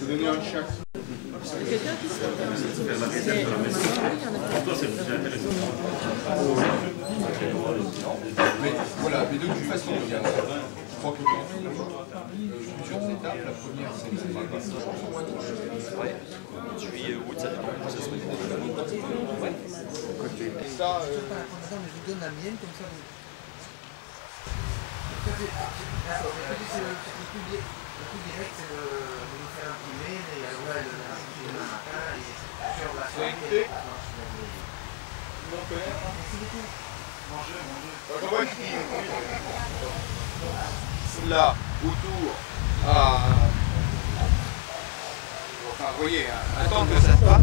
Donner un chaque. Mais voilà, mais de toute façon, il y a trois plusieurs étapes. La première, c'est juillet, août, ça dépend. ça. Je vous donne la mienne comme ça. Le plus direct, c'est de nous faire imprimer, et ouais, le matin, et faire la soirée. Merci beaucoup. Mangez. On va écrire là, autour, à... Enfin, vous voyez, attendre que ça se passe.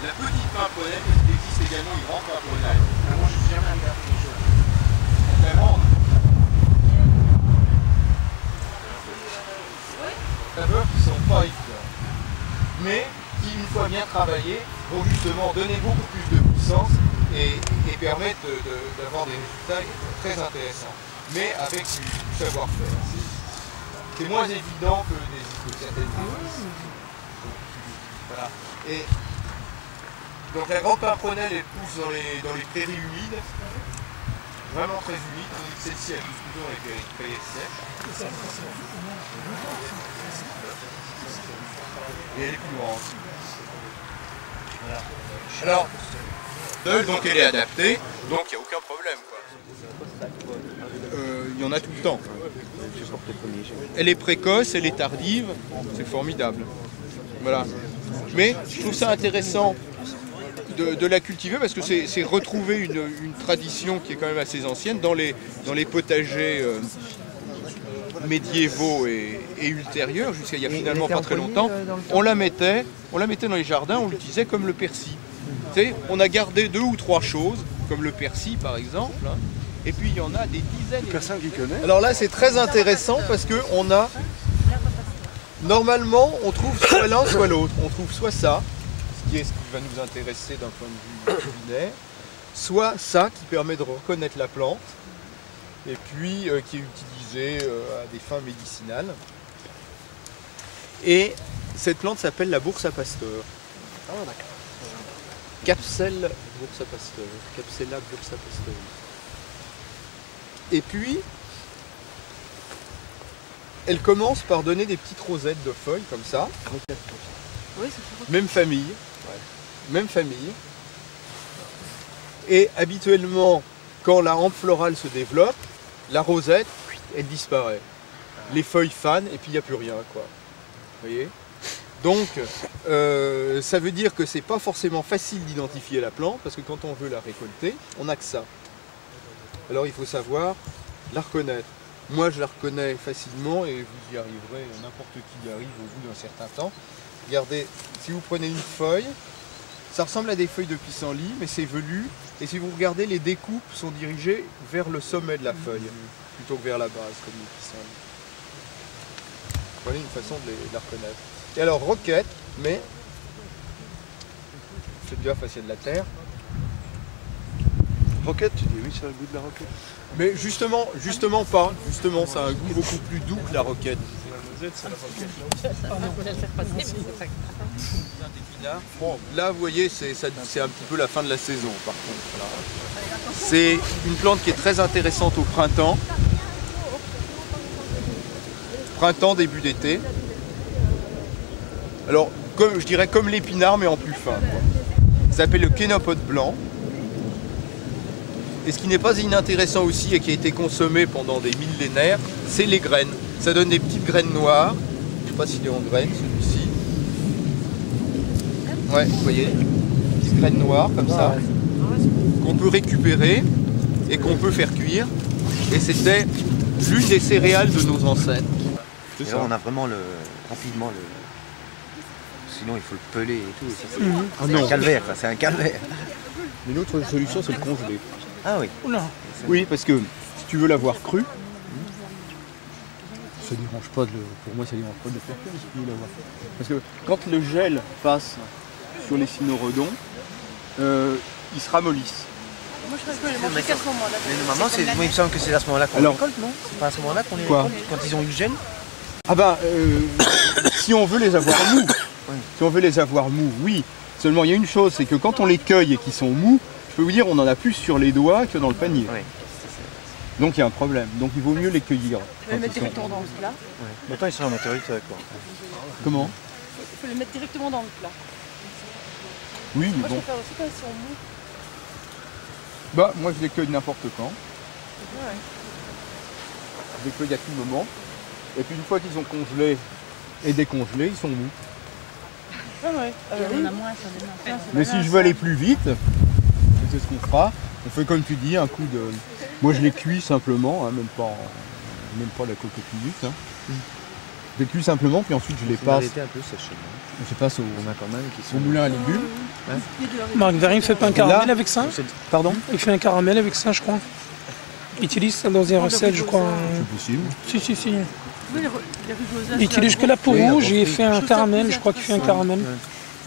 La petite pimponnette qui existe également, il rentre à Pologne. Moi, je suis jamais regardé les choses. Vraiment. Saveurs qui sont pas évidentes, mais qui, une fois bien travaillées, vont justement donner beaucoup plus de puissance et permettre d'avoir des résultats très intéressants, mais avec du savoir-faire. C'est moins évident que certaines épices. Voilà. Et donc la grande pimprenelle, elle pousse dans les prairies humides, vraiment très humides, tandis que celle-ci elle pousse plutôt avec les prairies sèches. Et elle est plus grande. Voilà. Alors, donc elle est adaptée, donc il n'y a aucun problème. Il y en a tout le temps. Elle est précoce, elle est tardive, c'est formidable. Voilà. Mais je trouve ça intéressant de la cultiver parce que c'est retrouver une tradition qui est quand même assez ancienne dans les potagers médiévaux et ultérieurs, jusqu'à il y a finalement pas très longtemps. On la mettait dans les jardins, on l'utilisait comme le persil. Tu sais, on a gardé 2 ou 3 choses, comme le persil par exemple, hein, et puis il y en a des dizaines. Personne qui connaît. Alors là c'est très intéressant parce que on a... Normalement, on trouve soit l'un, soit l'autre. On trouve soit ça, ce qui va nous intéresser d'un point de vue culinaire, soit ça qui permet de reconnaître la plante, et puis qui est utilisé à des fins médicinales. Et cette plante s'appelle la bourse à pasteur. Ah d'accord. Capsella bourse à pasteur. Capsella bourse à pasteur. Et puis, elle commence par donner des petites rosettes de feuilles comme ça. Même famille. Même famille. Et habituellement, quand la hampe florale se développe, la rosette, elle disparaît. Les feuilles fanent et puis il n'y a plus rien, quoi. Vous voyez ? Donc, ça veut dire que c'est pas forcément facile d'identifier la plante, parce que quand on veut la récolter, on n'a que ça. Alors il faut savoir la reconnaître. Moi je la reconnais facilement et vous y arriverez, n'importe qui y arrive au bout d'un certain temps. Regardez, si vous prenez une feuille, ça ressemble à des feuilles de pissenlit, mais c'est velu. Et si vous regardez, les découpes sont dirigées vers le sommet de la feuille, plutôt que vers la base, comme les pissenlits. Voilà une façon de la reconnaître. Et alors, roquette, mais... Faites gaffe, il y a de la terre. Roquette, tu dis oui, c'est le goût de la roquette. Mais justement pas. Justement, ça a un goût beaucoup plus doux que la roquette. Bon, là, vous voyez, c'est un petit peu la fin de la saison, par contre. C'est une plante qui est très intéressante au printemps. Printemps, début d'été. Alors, je dirais comme l'épinard, mais en plus fin, quoi. Ça s'appelle le kénopote blanc. Et ce qui n'est pas inintéressant aussi et qui a été consommé pendant des millénaires, c'est les graines. Ça donne des petites graines noires. Je ne sais pas s'il est en graines, celui-ci. Ouais, vous voyez, petites graines noires comme ça, qu'on peut récupérer et qu'on peut faire cuire. Et c'était l'une des céréales de nos ancêtres. Et là, on a vraiment rapidement le... Sinon, il faut le peler et tout. C'est un calvaire, c'est un calvaire. Mais l'autre solution, c'est le congeler. Ah oui. Oula. Oui, parce que si tu veux l'avoir cru, ça dérange pas pour moi, ça dérange pas de le faire cuire, si tu veux l'avoir. Parce que quand le gel passe sur les cynorhodons, ils se ramollissent. Moi, je crois que je les mange qu'à ce moment-là. Mais normalement, moi, il me semble que c'est à ce moment-là qu'on les Alors- récolte, non? C'est pas à ce moment-là qu'on les Quoi? récolte quand ils ont eu le gel? Ah bah, si on veut les avoir mous, si on veut les avoir mous, oui. Seulement, il y a une chose, c'est que quand on les cueille et qu'ils sont mous, je peux vous dire, on en a plus sur les doigts que dans le panier. Oui. Donc il y a un problème. Donc il vaut mieux les cueillir. Il faut quand les mettre ils sont- directement dans le plat. Maintenant, ils sont en matérialité, quoi. Comment? Il faut les mettre directement dans le plat. Oui, mais Moi, je bon. préfère aussi quand ils sont mous. Bah, moi je les cueille n'importe quand. Ouais. Je les cueille à tout moment. Et puis une fois qu'ils ont congelé et décongelé, ils sont mous. Ah ouais. Il y en a moins sur des mains. Mais si je veux aller plus vite, c'est ce qu'on fera. On fait comme tu dis, un coup de... Moi je les cuis simplement, hein, même pas la cocotte minute. Hein. Je les cuis simplement, puis ensuite je les passe. un peu sèche. Je passe au On a quand même qui au moulin à légumes. Marc Verrin fait pas un caramel avec ça? Pardon? Il fait un caramel avec ça, je crois. Il utilise ça dans une recette, je crois. C'est possible. Si. Oui, les rugosas. Il utilise que la peau Oui, rouge et il oui. fait un caramel, je crois qu'il fait un caramel.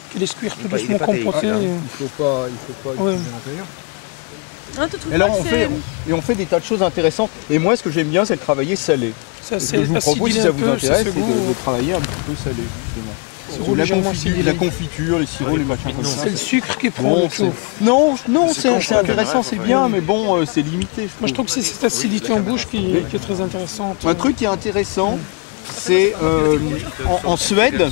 Qu'il laisse cuire tout Il est doucement pas terrible, compoté. hein. Il faut pas Ouais. utiliser à l'intérieur. Ah, tu trouves Et là pas on que fait, c'est- on fait des tas de choses intéressantes. Et moi ce que j'aime bien c'est de travailler salé. Ça, Et ce c'est que je vous propose, si acidulé ça un vous peu, intéresse, c'est ce goût. de travailler un petit peu salé justement. goût légèrement acidulé. La confiture, les sirops, les machins comme ça. C'est le sucre qui prend Bon, le tout. non, c'est intéressant, c'est bien, mais bon, c'est limité. Moi, je trouve que c'est cette acidité en bouche qui est très intéressante. Un truc qui est intéressant, c'est en Suède,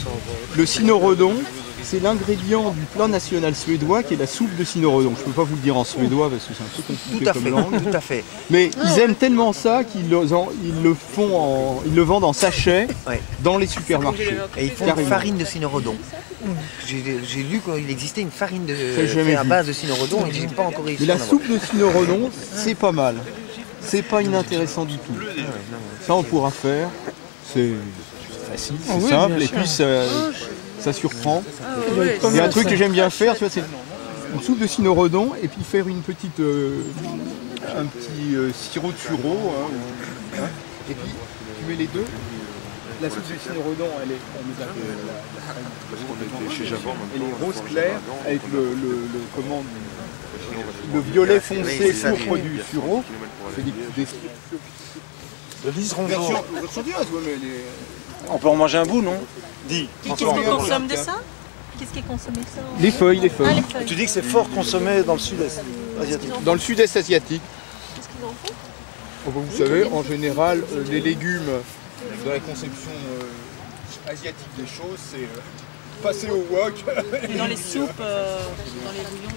le cynorhodon, c'est l'ingrédient du plat national suédois qui est la soupe de cynorhodon. Je ne peux pas vous le dire en suédois parce que c'est un peu compliqué Tout à comme fait, langue. tout à fait. Mais ils aiment tellement ça qu'ils le vendent en sachet Ouais. dans les supermarchés. Et ils font Carrément. une farine de cynorhodon. J'ai lu qu'il existait une farine j'ai jamais à vu. base de cynorhodon et que j'ai pas encore réussi Mais à la en avoir. soupe de cynorhodon, c'est pas mal. C'est pas inintéressant du tout. Ça, on pourra faire. C'est facile, c'est Ah oui, simple, bien et sûr. puis ça surprend. Il y a pas Il y a un mal, truc ça. que j'aime bien faire, tu vois, c'est une soupe de cynorhodon et puis faire une petite, un petit sirop de sureau. Hein, et puis tu mets les deux. La soupe de cynorhodon, elle est, on met elle est rose clair avec le violet foncé pourpre du sureau. On fait des version directe, ouais, mais elle est- On peut en manger un bout, non? Dis. Qu'est-ce qu'on consomme de ça? Qu'est-ce qui est consommé ça? Les feuilles, les Ah, feuilles. les feuilles. Tu dis que c'est fort consommé dans le sud-est asiatique. Dans le sud-est asiatique, Qu'est-ce qu'ils en font? vous savez, en général, les légumes dans la conception asiatique des choses, c'est passer au wok. Et dans les soupes, dans les bouillons.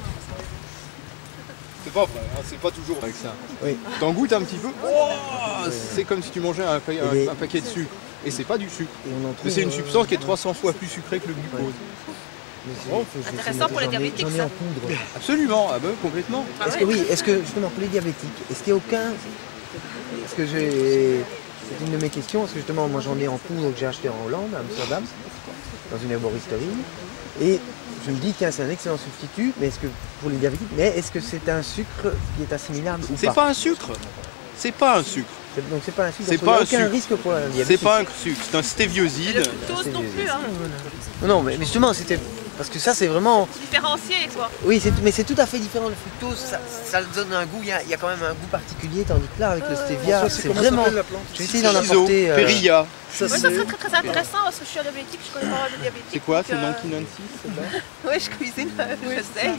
C'est pas vrai, hein, c'est pas toujours avec ça. Oui. T'en goûtes un petit peu, oh, c'est comme si tu mangeais un paquet de sucre. Et c'est pas du sucre. Et on en trouve, Mais c'est une substance qui est 300 fois plus sucrée que le glucose. Intéressant pour les diabétiques, J'en ai ça. en poudre. Absolument, ah ben complètement. Est-ce que oui, est-ce que justement pour les diabétiques, est-ce qu'il n'y a aucun. Est-ce que j'ai. C'est une de mes questions, parce que justement moi j'en ai en poudre que j'ai acheté en Hollande, à Amsterdam, dans une herboristerie. Et je me dis tiens c'est un excellent substitut, mais est-ce que pour les diabétiques, mais est-ce que c'est un sucre qui est assimilable ou C'est pas? pas un sucre. C'est pas un sucre. Donc c'est pas un sucre, C'est donc pas il n'y a un aucun sucre. risque pour la diabétique. C'est pas un sucre, c'est un Et le stévioside. fructose non plus, hein. Non, mais justement c'était. Parce que ça c'est vraiment. Différencié, quoi. Oui, mais c'est tout à fait différent le fructose, ça donne un goût, il y a quand même un goût particulier, tandis que là avec le stevia, c'est vraiment. Je vais essayer d'en Ciseaux, apporter. Périlla. Ouais, ça serait très très intéressant parce que je suis diabétique, je connais pas mal de diabétiques. C'est quoi? C'est donc, Nancy Nancy, celle-là? Oui, je cuisine, je sais.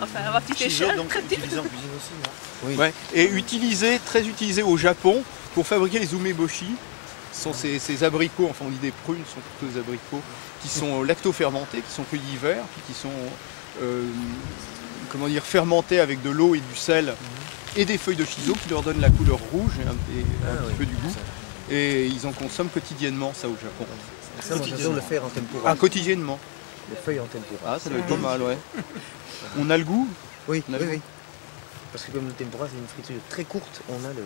Enfin, à ma petite Ciseaux, échelle, donc très petite. utilisé en cuisine aussi, non? Oui. Ouais. Et très utilisé au Japon pour fabriquer les umeboshi. Ce sont ces abricots, enfin on dit des prunes, ce sont plutôt des abricots, qui sont lacto-fermentés, qui sont cueillis verts, puis qui sont comment dire, fermentés avec de l'eau et du sel et des feuilles de shiso qui leur donnent la couleur rouge et un petit peu du goût. Et ils en consomment quotidiennement ça au Japon. Ça, moi, j'adore le faire en tempura. Ah, quotidiennement. Les feuilles en tempura. Ah, ça doit être pas mal, ouais. On a le goût. Oui, On a oui, le oui. Parce que comme le tempura c'est une friture très courte, on a le goût.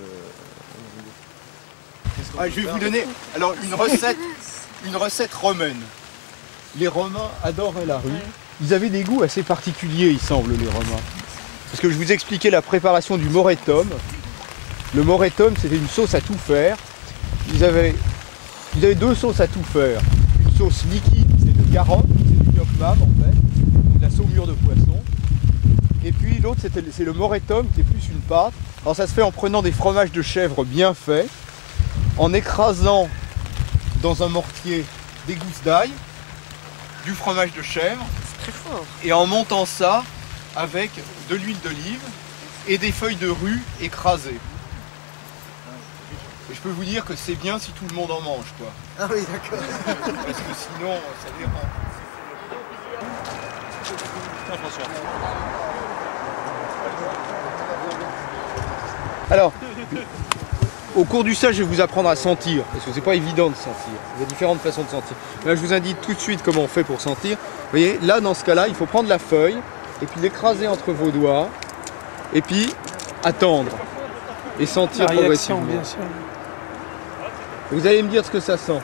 Ah, je vais vous donner alors une recette romaine. Les Romains adoraient la rue ils avaient des goûts assez particuliers, il semble, les Romains. Parce que je vous expliquais la préparation du moretum. Le moretum, c'était une sauce à tout faire. Ils avaient deux sauces à tout faire. Une sauce liquide, c'est de carottes, c'est du gnocchi en fait, donc de la saumure de poisson. Et puis l'autre, c'est le moretum, qui est plus une pâte. Alors ça se fait en prenant des fromages de chèvre bien faits, en écrasant dans un mortier des gousses d'ail, du fromage de chèvre, C'est très fort. et en montant ça avec de l'huile d'olive et des feuilles de rue écrasées. Et je peux vous dire que c'est bien si tout le monde en mange, quoi. Ah oui, d'accord. Parce que sinon, ça dérange. Alors, au cours du stage, je vais vous apprendre à sentir, parce que c'est pas évident de sentir. Il y a différentes façons de sentir. Là, je vous indique tout de suite comment on fait pour sentir. Vous voyez, là, dans ce cas-là, il faut prendre la feuille, et puis l'écraser entre vos doigts, et puis attendre, et sentir La réaction, progressivement. bien sûr. Vous allez me dire ce que ça sent.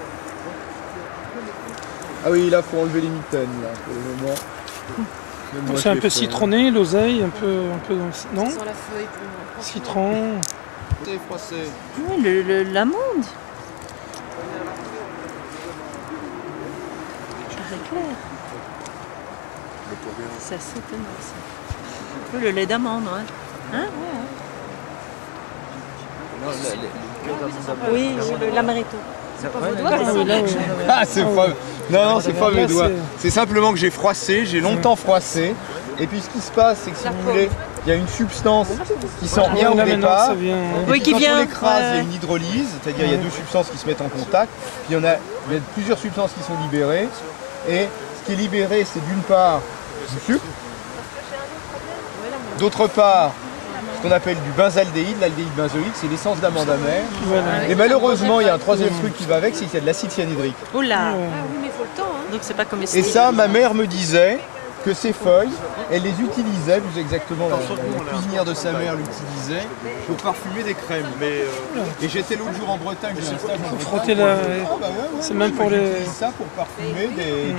Ah oui, là, il faut enlever les mitaines, là, pour le moment. Même moi, C'est je un l'ai peu fait, hein. citronné, l'oseille, un peu non? Sans la feuille pour moi. Citron. C'est froissé. Oui, l'amande. Très clair. C'est assez étonnant ça. Un peu le lait d'amande, ouais. Hein? Ouais. Oui, l'amaretto. C'est pas vos doigts, Ah oui, là, oui. Ah, c'est pas... Non, non, c'est pas Là, mes doigts. c'est- C'est simplement que j'ai froissé, j'ai longtemps froissé. Et puis ce qui se passe, c'est que si vous voulez, il y a une substance qui sent rien au Là, maintenant, départ. ça vient. Et Oui, puis qui quand vient, on l'écrase, il y a ouais. une hydrolyse, c'est-à-dire il y a deux substances qui se mettent en contact. Puis il y a plusieurs substances qui sont libérées. Et ce qui est libéré, c'est d'une part du sucre, d'autre part ce qu'on appelle du benzaldéhyde. L'aldéhyde benzoïque, c'est l'essence d'amande amère. Voilà. Et malheureusement, il y a un troisième truc qui va avec, c'est qu'il y a de l'acide cyanhydrique. Oula. Ouais. Donc c'est pas comme Et ça, ma mère me disait que ces feuilles, elle les utilisait, plus exactement la cuisinière de sa mère l'utilisait, pour parfumer des crèmes. Et j'étais l'autre jour en Bretagne, j'ai un stage en Bretagne. Frotter la... Ah bah ouais, ouais, C'est même pour les... j'utilise ça pour parfumer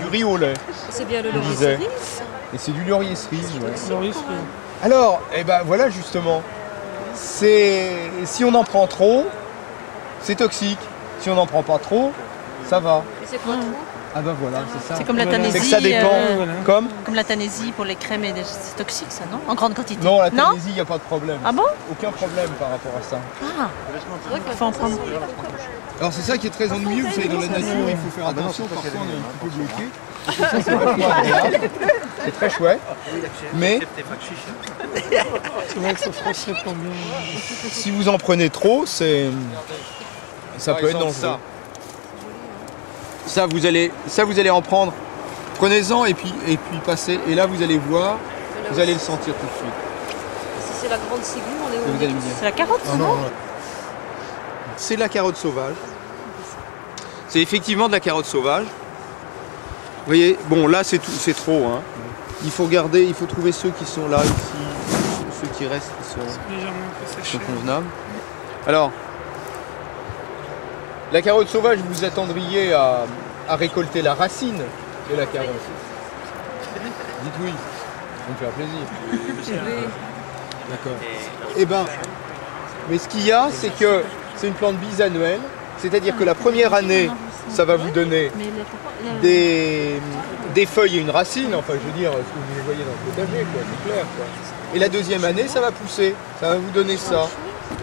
du riz au lait. C'est bien le Je disais. Et c'est du laurier cerise, ouais. Maurice, oui. Alors, eh ben voilà justement, si on en prend trop, c'est toxique. Si on n'en prend pas trop, ça va. C'est quoi trop? Ah ben voilà, c'est ça. C'est comme la Voilà. Tanaisie. C'est que ça dépend. Voilà. Comme Comme la Tanaisie pour les crèmes, c'est toxique ça, non? En grande quantité. Non, la Tanaisie, il n'y a pas de problème. Ah bon? Aucun problème par rapport à ça. Ah, il faut en prendre. Alors c'est ça qui est très ennuyeux, vous savez, dans la nature, il faut faire attention, parfois on est un petit peu bloqué. Ça, c'est vachement agréable. C'est très chouette. Mais C'est vrai que c'est français pour bien. si vous en prenez trop, ça peut être dangereux. Ça vous allez en prendre. Prenez-en et puis passez. Et là vous allez voir, vous allez le sentir tout de suite. Si c'est la grande ciguë, on est Et vous allez me dire. C'est la carotte, ça, non? C'est de la carotte sauvage. C'est effectivement de la carotte sauvage. Vous voyez, bon là c'est trop. Hein. Il faut garder, il faut trouver ceux qui sont là ici, ceux qui restent qui sont Légèrement un peu séché. convenables. Alors, la carotte sauvage, vous attendriez à récolter la racine de la carotte. Dites oui, ça me faire plaisir. D'accord. Eh ben, mais ce qu'il y a, c'est que c'est une plante bisannuelle, c'est-à-dire que la première année, ça va vous donner des feuilles et une racine, enfin je veux dire, ce que vous les voyez dans le potager, quoi, c'est clair. Quoi. Et la deuxième année, ça va pousser, ça va vous donner ça.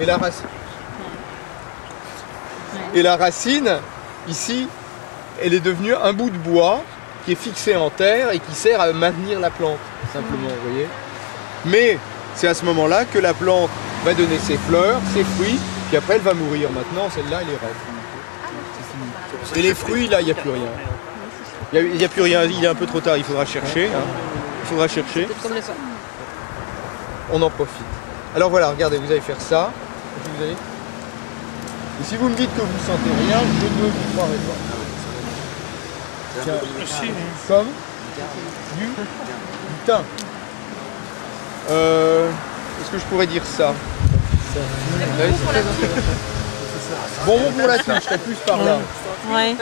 Et la racine. Et la racine, ici, elle est devenue un bout de bois qui est fixé en terre et qui sert à maintenir la plante, simplement, vous voyez. Mais c'est à ce moment-là que la plante va donner ses fleurs, ses fruits, puis après elle va mourir. Maintenant, celle-là, elle est raide. C'est fini. Et les fruits, là, il n'y a plus rien. Il n'y a plus rien, il est un peu trop tard, il faudra chercher. Hein. Il faudra chercher. On en profite. Alors voilà, regardez, vous allez faire ça. Et puis vous allez... Et si vous me dites que vous ne sentez rien, je ne vous croirai pas. Tiens, comme du thym. Est-ce que je pourrais dire ça? Bonbon pour la touche, je serais plus par là. Ouais.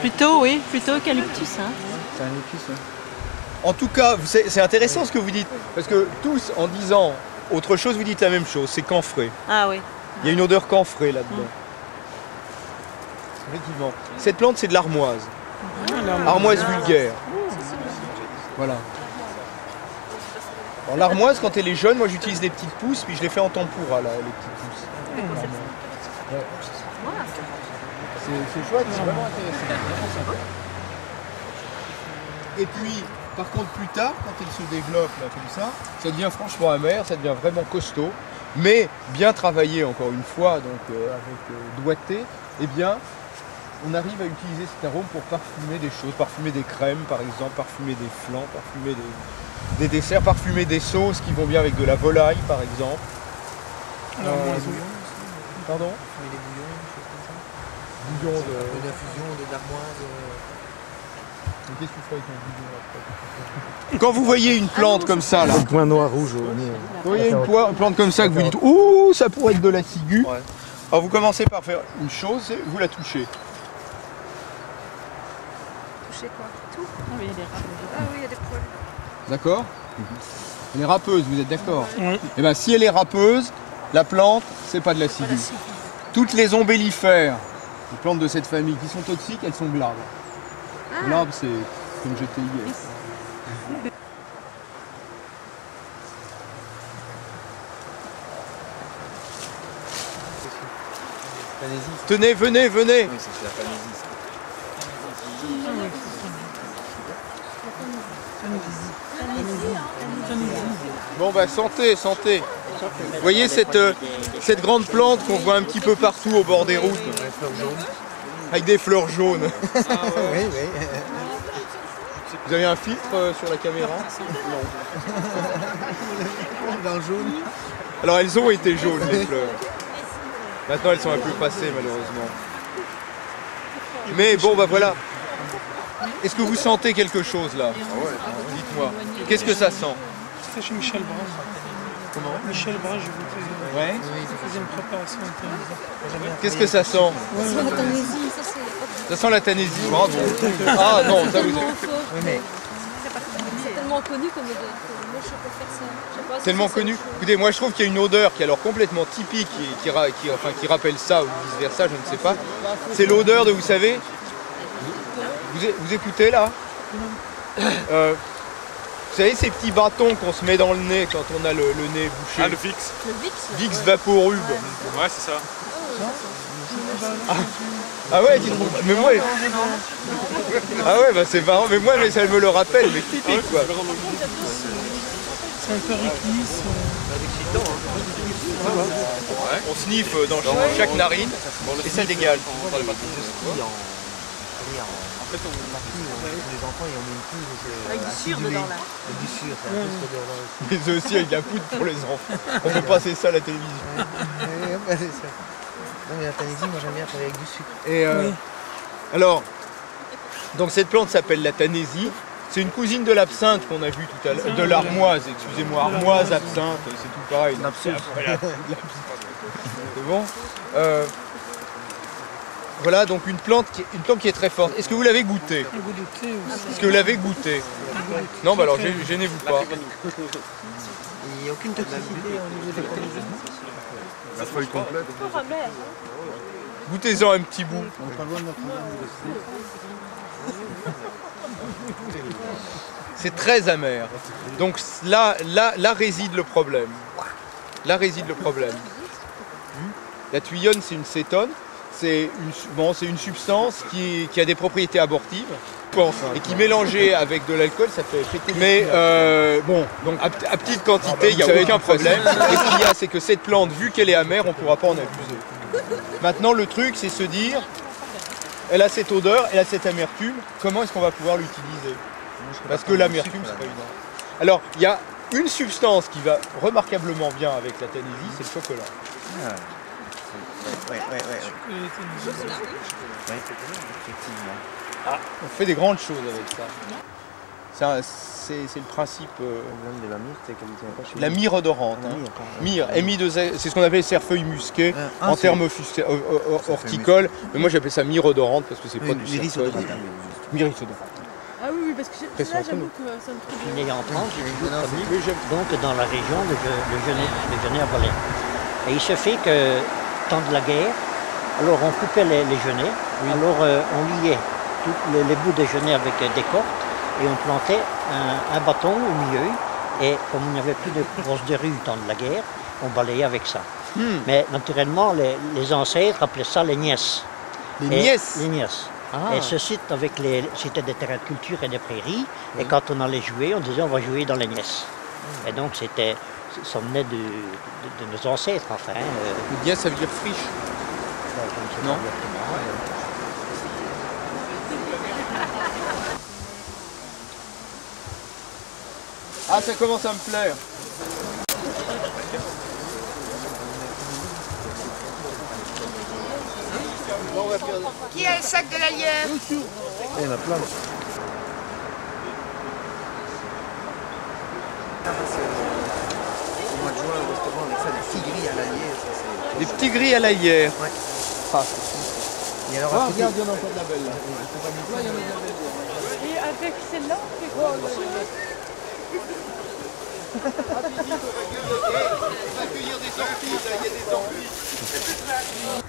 Plutôt, oui, plutôt eucalyptus. Hein. C'est un épice, hein. En tout cas, c'est intéressant ce que vous dites, parce que tous, en disant autre chose, vous dites la même chose, c'est camphré. Ah oui. Il y a une odeur camphrée là-dedans. Effectivement. Cette plante, c'est de l'armoise. Armoise vulgaire. Voilà. Alors l'armoise, quand elle est jeune, moi j'utilise des petites pousses, puis je les fais en tempura, là, les petites pousses. Ouais. C'est chouette, c'est vraiment intéressant. Et puis, par contre, plus tard, quand elle se développe là, comme ça devient franchement amer, ça devient vraiment costaud, mais bien travaillé encore une fois, donc avec doigté, eh bien, on arrive à utiliser cet arôme pour parfumer des choses, parfumer des crèmes par exemple, parfumer des flancs, parfumer des desserts, parfumer des sauces qui vont bien avec de la volaille par exemple. Pardon? Des bouillons, des choses comme ça. Bouillon de... d'infusion, d'armoise. Qu'est-ce que tu fais avec un bouillon après? Quand vous voyez une plante comme ça là, Un point noir rouge au nez. vous voyez une plante comme ça que vous dites « Ouh, ça pourrait être de la ciguë Ouais. » Alors vous commencez par faire une chose, c'est vous la touchez. Toucher quoi? Tout? Ah oui, il y a des rats. Ah oui, il y a des poils. D'accord? Elle est râpeuse, vous êtes d'accord? Oui. Eh bien si elle est râpeuse, la plante, c'est pas de la ciguë. Toutes les ombellifères, les plantes de cette famille qui sont toxiques, elles sont glabres. Glabre, c'est comme j'étais hier. Tenez, venez, venez. Oui, c'est la Panasie. Bon bah santé, santé. Vous voyez cette grande plante qu'on voit un petit peu partout au bord des routes, avec des fleurs jaunes. Oui, oui. Vous avez un filtre sur la caméra? Dans le jaune. Alors elles ont été jaunes les fleurs. Maintenant elles sont un peu passées malheureusement. Mais bon bah voilà. Est-ce que vous sentez quelque chose là? Dites-moi. Qu'est-ce que ça sent? C'était chez Michel Brun. Comment? Michel Brun, je vous faisais. Ouais. Il faisait une préparation intéressante. Qu'est-ce que ça sent? Ça sent la Tanésie, bravo. Ah non, ça vous Oui, mais C'est tellement connu comme moi je peux faire ça. Je sais pas si tellement c'est- connu. Écoutez, moi je trouve qu'il y a une odeur qui est alors complètement typique, qui rappelle ça ou vice versa, je ne sais pas. C'est l'odeur de, vous savez, vous écoutez là? Vous savez ces petits bâtons qu'on se met dans le nez quand on a le nez bouché? Ah, le fixe. Le Vicks. Vicks Vaporub. Ouais, c'est ça. Ah ouais, tu trouves? Mais moi... Ah ouais, bah c'est marrant, mais moi mais ça me le rappelle, mais typique quoi. C'est un peu réglisse. On sniffe dans chaque narine et ça dégage. les enfants ils ont mis une poudre. Avec du sûr dedans là. Avec du sûr, c'est un peu cette odeur-là aussi. Mais aussi avec la poudre pour les enfants. On peut passer ça à la télévision. Ouais, c'est ça. Non mais la Thanésie, moi j'aime bien travailler avec du sucre. Et alors, donc cette plante s'appelle la Tanésie. C'est une cousine de l'absinthe qu'on a vu tout à l'heure, de l'armoise, excusez-moi, armoise, absinthe, c'est tout pareil. C'est bon. Voilà, donc une plante qui est très forte. Est-ce que vous l'avez goûtée? Goûter aussi. Est-ce que vous l'avez goûtée? Non, bah alors gênez-vous pas. Il n'y a aucune toxicité au niveau des Thanésies. La feuille complète. Fort amer. Goûtez-en un petit bout. C'est très amer. Donc là réside le problème. Là réside le problème. La tuyonne, c'est une cétone. C'est une substance qui a des propriétés abortives. Et qui mélangée avec de l'alcool, ça fait péter. Mais bon, donc à petite quantité, il n'y a aucun problème. Et ce qu'il y a, c'est que cette plante, vu qu'elle est amère, on ne pourra pas en abuser. Maintenant, le truc, c'est se dire, elle a cette odeur, elle a cette amertume, comment est-ce qu'on va pouvoir l'utiliser? Parce que l'amertume, c'est pas évident. Alors, il y a une substance qui va remarquablement bien avec la Tanésie, c'est le chocolat. Ouais. On fait des grandes choses avec ça. C'est le principe. Même de la myrte, c'est qualité pas chez La nous. myrrhe odorante. La Hein. myrrhe, Myrrhe, c'est ce qu'on appelle cerfeuil musqué en c'est- termes horticoles. Mais moi j'appelle ça myrrhe odorante parce que c'est pas du L'iris cerfeuil. odorante. Myrrhe odorante. Ah oui, oui, parce que Restons là, entre j'avoue nous. que ça me trouve Je suis né en France, j'ai toujours Non, connu, c'est- donc dans la région, le genêt à voler. Et il se fait que, temps de la guerre, alors on coupait les genêts, alors on liait tous les bouts de genêts avec des cordes et on plantait un bâton au milieu. Et comme il n'y avait plus de brosses de rue temps de la guerre, on balayait avec ça. Mais naturellement, les ancêtres appelaient ça les nièces. Les nièces. Les nièces. Ah. Et ce site, c'était des terrains de culture et des prairies. Et quand on allait jouer, on disait on va jouer dans les nièces. Et donc ça venait de nos ancêtres, enfin. Le nièce, ça veut dire friche. Non. Ah, ça commence à me plaire. Qui a le sac de la lière? Il y en a plein. Au mois de juin, au restaurant, on a fait des petits gris à l'allier. Des petits gris à l'aillère. Ouais. Ah, Et alors, ah, après, regarde, il y en a encore de la belle là. Et avec celle-là, on fait quoi? On va accueillir des orties, là, il y a des orties.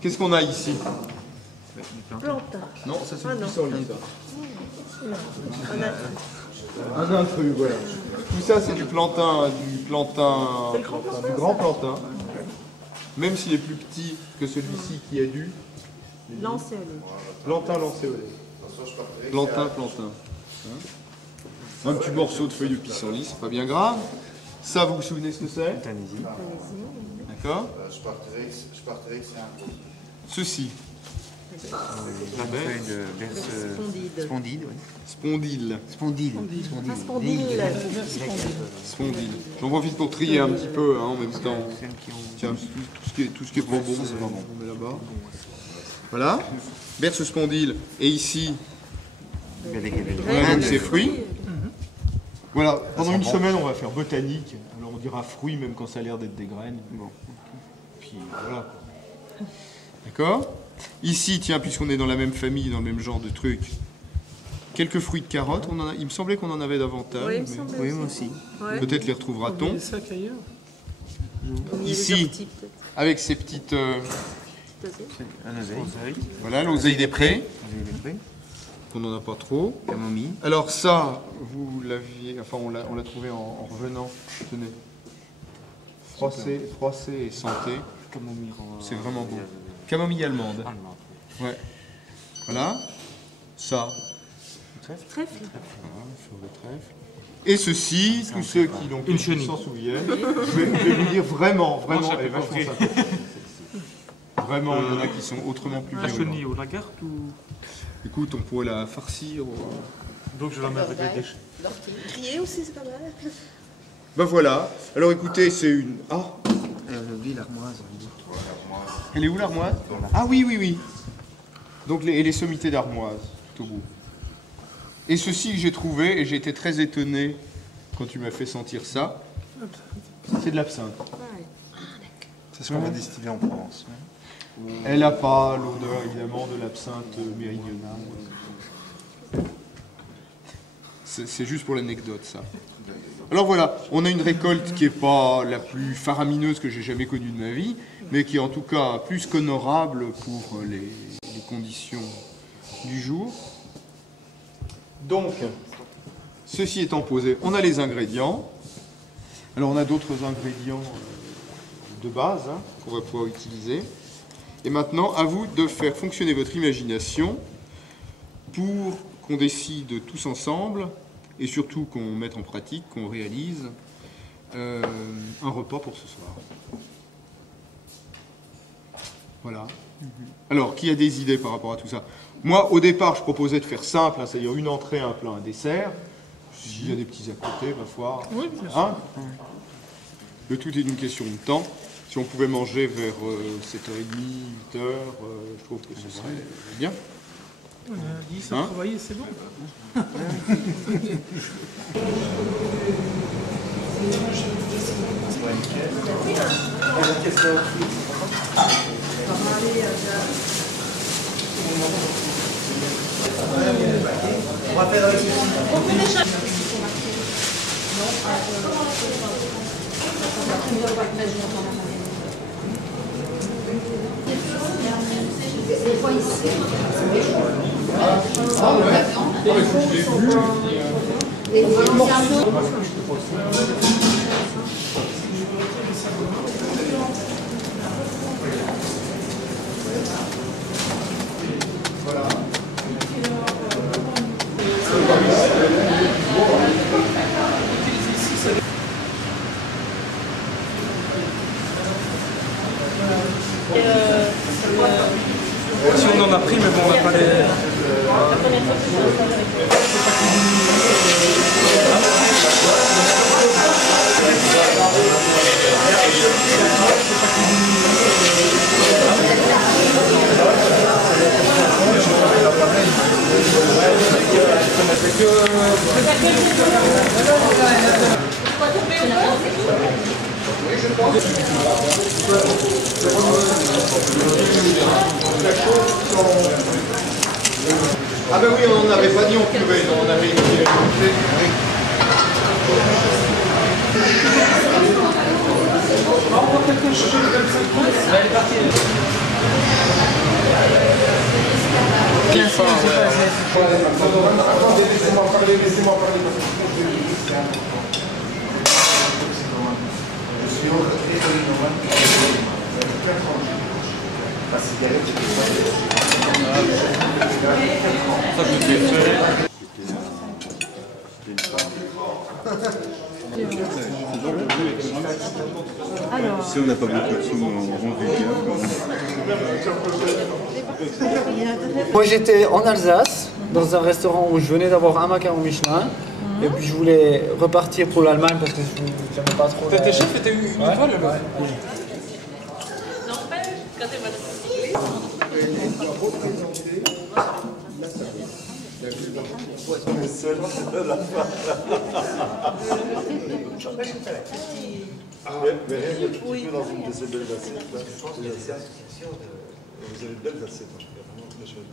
Qu'est-ce qu'on a ici? Plantain. Non, ça c'est Ah, du non. pissenlit. Un intrus, voilà. Tout ça c'est du plantain, du grand plantain. Même s'il est plus petit que celui-ci qui est du Lancéolé. plantain lancéolé. Plantain. Hein? Un petit morceau de feuilles de pissenlit, c'est pas bien grave. Ça, vous vous souvenez ce que c'est? D'accord. Je partirais que c'est un gros. Ceci. La feuille de Spondide. Spondyle. Ah, spondyle. Spondyle. J'en profite pour trier un petit peu hein, en même temps. Tiens, tout ce qui est bonbon, on met là-bas. Voilà. Berce spondyle. Et ici, voilà donc ces fruits. Voilà, pendant une semaine, on va faire botanique. Alors on dira fruits même quand ça a l'air d'être des graines. Bon. Puis voilà. D'accord? Ici, tiens, puisqu'on est dans la même famille, dans le même genre de truc, quelques fruits de carottes. Il me semblait qu'on en avait davantage. Oui, il me mais semblait Oui, moi aussi. Ouais. peut-être les retrouvera-t-on. Des sacs ailleurs. Ici, avec ces petites... Un oseille. voilà, l'oseille des prés. Oseille des prés. On n'en a pas trop. Camomille. Alors ça, vous l'aviez... Enfin, on l'a trouvé en revenant. Tenez. Froissé et santé. C'est vraiment beau. Camomille allemande. Ouais. Voilà. Ça. Trèfle. Voilà, fleur de trèfle. Et ceci, tous ceux qui s'en souviennent, je vais vous dire vraiment, elle est vachement sympathique. Vraiment, il y en a qui sont autrement plus violents. Chenille au lagarde ou... Écoute, on pourrait la farcir. Donc je la mets avec les déchets. Crier aussi, c'est pas mal. Ben voilà. Alors écoutez, c'est une... Ah, On oublie l'armoise. elle est où l'armoise? Ah oui. Donc les sommités d'armoise, tout au bout. Et ceci que j'ai trouvé, et j'ai été très étonné quand tu m'as fait sentir ça, c'est de l'absinthe. C'est ce qu'on va distiller en Provence. Elle n'a pas l'odeur évidemment de l'absinthe méridionale. C'est juste pour l'anecdote, ça. Alors voilà, on a une récolte qui n'est pas la plus faramineuse que j'ai jamais connue de ma vie, mais qui est en tout cas plus qu'honorable pour les conditions du jour. Donc, ceci étant posé, on a les ingrédients. Alors on a d'autres ingrédients de base qu'on va pouvoir utiliser. Et maintenant, à vous de faire fonctionner votre imagination pour qu'on décide tous ensemble, et surtout qu'on mette en pratique, qu'on réalise un repas pour ce soir. Voilà. Alors, qui a des idées par rapport à tout ça? Moi, au départ, je proposais de faire simple, c'est-à-dire une entrée, un plat, un dessert. S'il y a des petits à côté, ma foi. Oui, bien sûr. Hein? Le tout est une question de temps. Si on pouvait manger vers 7h30, 8h, je trouve que ce serait bien. On a 10 à travailler, c'est bon. On va faire Si on en a pris, mais bon, on va pas les... Ah ben oui, on n'en avait pas dit en cuvée, on avait dit... Laissez-moi parler. Je suis en retrait de l'innovation. La cigarette, Ça, je préférais. Alors... Si on n'a pas beaucoup de sous, on vit bien. Moi j'étais en Alsace, dans un restaurant où je venais d'avoir un macaron Michelin. Et puis je voulais repartir pour l'Allemagne parce que je n'aimais pas trop. T'étais chef et t'as eu une étoile là-bas? Oui. On est seul, c'est de la fin. Mais rien de tout petit peu dans une de ces belles assiettes là. Vous avez de belles assiettes, vraiment très chouettes.